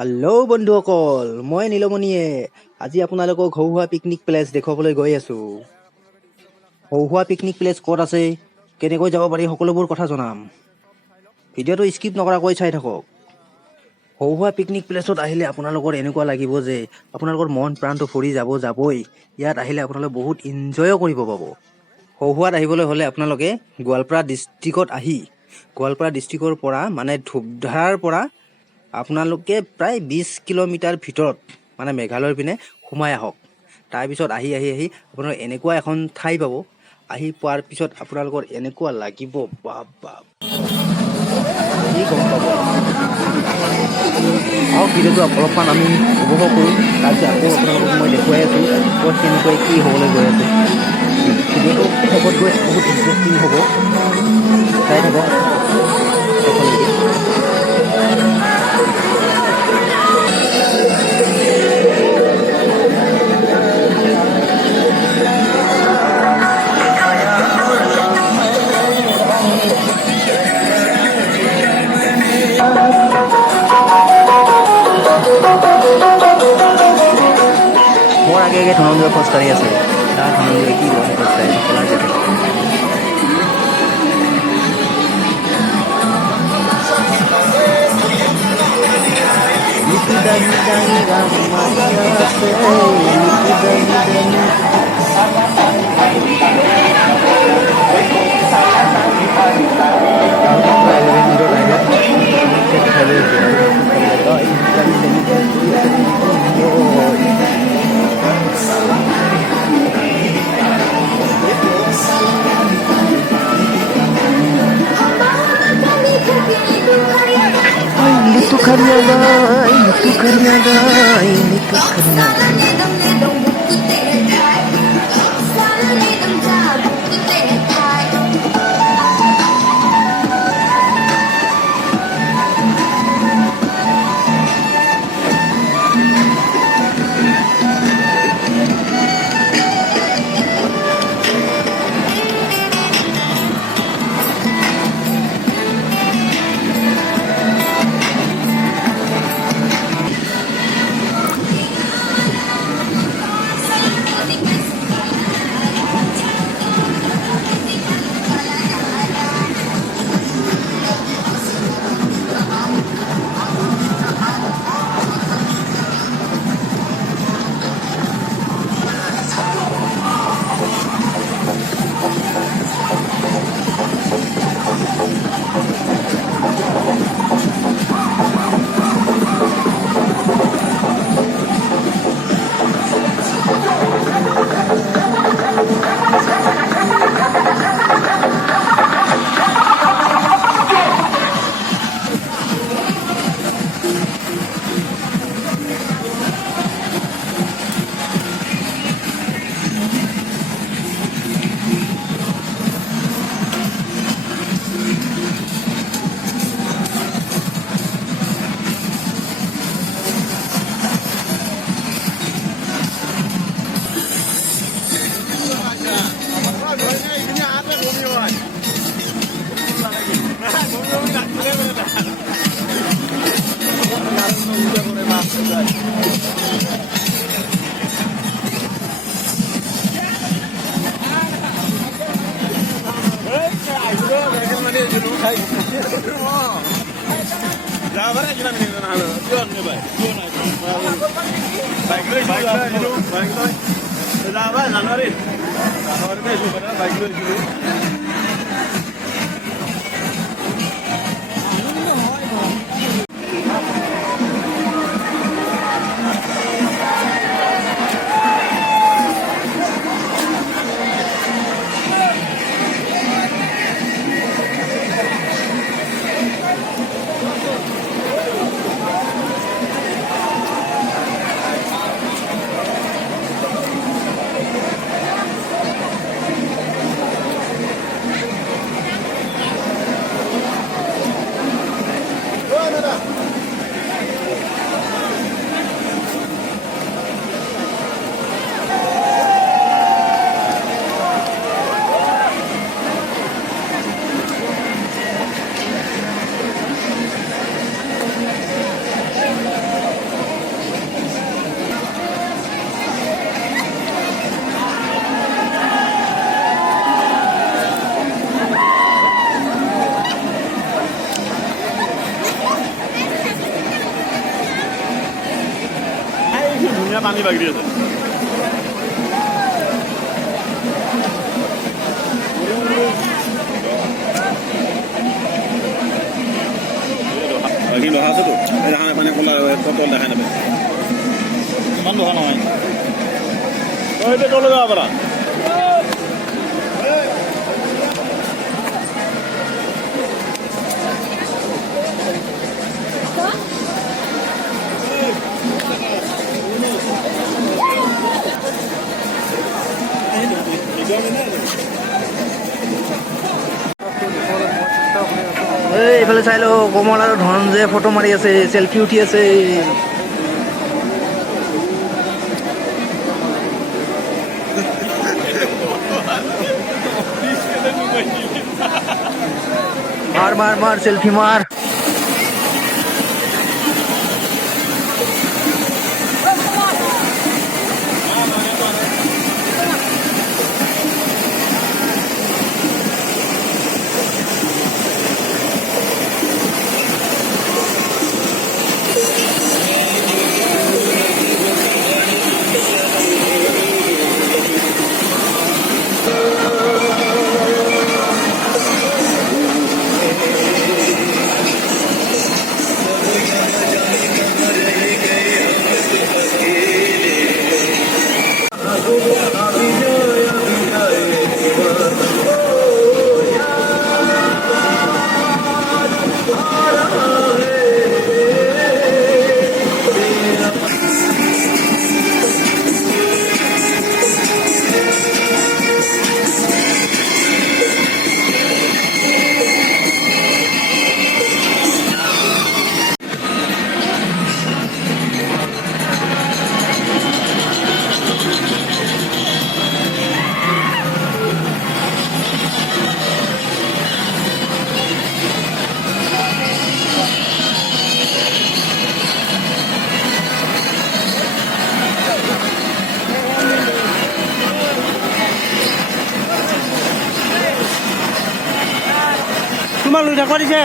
হেল্ল' বন্ধুসকল, মই নীলমণিয়ে আজি আপোনালোকক হৌহুৱা পিকনিক প্লেচ দেখুৱাবলৈ গৈ আছো। হৌহুৱা পিকনিক প্লেচ ক'ত আছে, কেনেকৈ যাব পাৰি সকলোবোৰ কথা জনাম। ভিডিঅ'টো স্কিপ নকৰাকৈ চাই থাকক। হৌহুৱা পিকনিক প্লেচত আহিলে আপোনালোকৰ এনেকুৱা লাগিব যে আপোনালোকৰ মন প্ৰাণটো ভৰি যাবই। ইয়াত আহিলে আপোনালোকে বহুত এনজয়ো কৰিব পাব। হৌহুৱাত আহিবলৈ হ'লে আপোনালোকে গোৱালপাৰা ডিষ্ট্ৰিক্টৰ পৰা মানে ধূপধাৰাৰ পৰা আপোনালোকে প্ৰায় 20 কিলোমিটাৰ ভিতৰত মানে মেঘালয়ৰ পিনে সোমাই আহক। তাৰপিছত আহি আপোনালোকে এনেকুৱা এখন ঠাই পাব। আহি পোৱাৰ পিছত আপোনালোকৰ এনেকুৱা লাগিব, বাপ কি গম পাব। ভিডিঅ'টো অলপমান আমি উপভোগ কৰোঁ, তাৰপিছত আকৌ আপোনালোকক মই দেখুৱাই আছোঁ ক'ত কেনেকৈ কি হ'বলৈ গৈ আছে। ভিডিঅ'টো শেষত গৈ বহুত ইণ্টাৰেষ্টিং হ'ব, চাই থাকক শেষলৈকে। মোৰ আগে ধনঞ্জয় খোজকাঢ়ি আছে। তাৰ ধনঞ্জয় কি বন্ধ খোজকাঢ়ি সকলোৱে দেখে। লিপি দাঙি দাঙি ৰাস মাৰি আছে, লিপি দাঙি দাঙি Itu karya ধুনীয়া পানী বাগৰি আছে। বাকী দহা আছেতো দেখা নাপায় ক'লা পটল দেখা নাপায় ইমান দহা নহয় এতিয়া তলৈ যাব পাৰা এইফালে চাই লওঁ কমল আৰু ধনঞ্জয়ে ফটো মাৰি আছে চেলফি উঠি আছে মাৰ মাৰ মাৰ চেলফি মাৰ তোমাৰ লৈ থাকবা দিছে